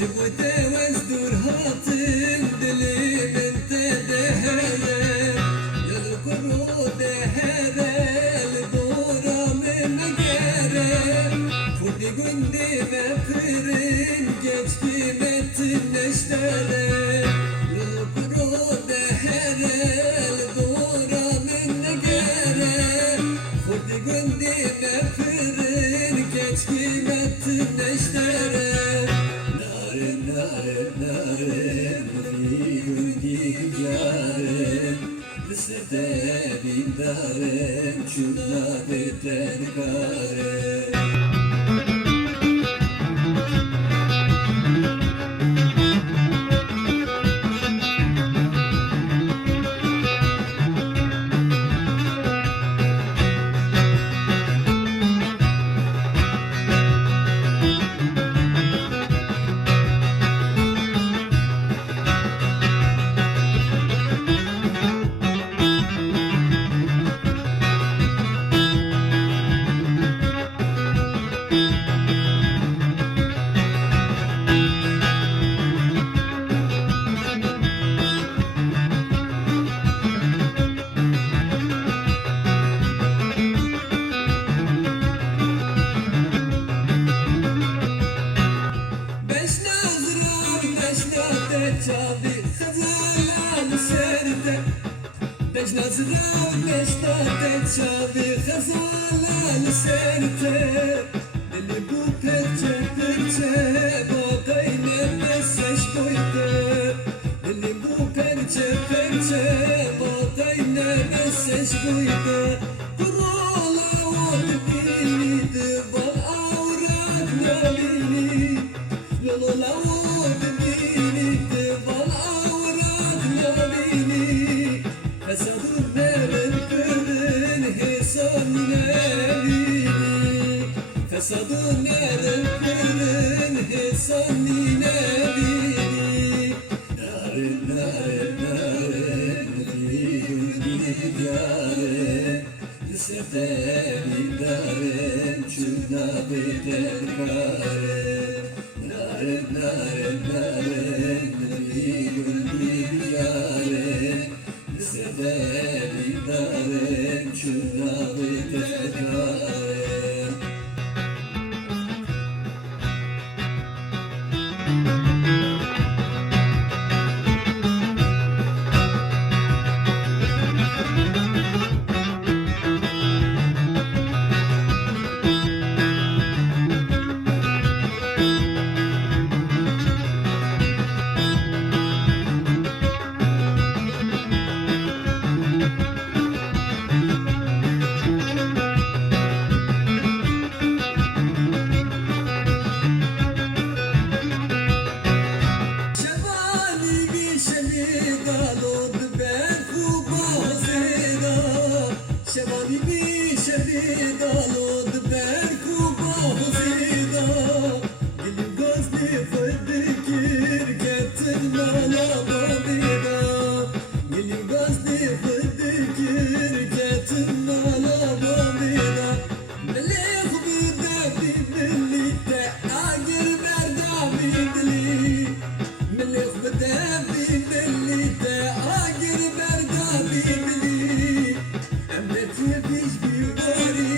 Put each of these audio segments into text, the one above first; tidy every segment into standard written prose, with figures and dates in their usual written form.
جبوته وزدور هاتم دلي من تدهره يذكروا دهره الدورة من مقاره فودي قندي مفرن جبتي متنشتره يذكروا دهره الدورة من مقاره فودي قندي مفرن جبتي متنشتره نارن في قلبي جارن لسدابي دارن شونا بتنكارن Çabi xazalan serde Bejnazran beşnate çabi xazalan serde Dili bu perçe perçe Badayne meseş koydu Dili bu perçe perçe Badayne meseş koydu Kurala ot biliydi Bal avrak nalini Lola ot biliydi Fesadun neven kırın hesan nevini Fesadun neven kırın hesan nevini Narin bir yaren Lisefemi daren Çuna beden karen Narin bir yaren Lisefemi daren Çuna beden karen Şevani bir şevi dalod berku bahzida Gilim gözlü fıddıkir getir mala babida Gilim gözlü fıddıkir getir mala babida Melek bide bimillite agir berdami dili Melek bide bimillite agir berdami dili Emretmiş bivari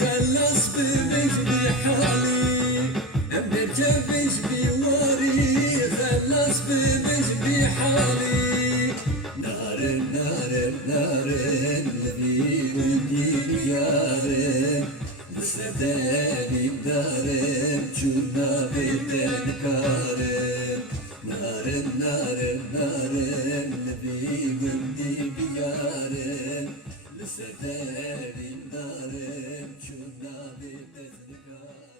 خلص بمجدي حالي Emretmiş bivari خلص بمجدي حالي Narin Levi ولدي بيارن Lissedeni darem Çuna beden karen Narin Levi ولدي بيارن Lissedeni darem Çuna beden karen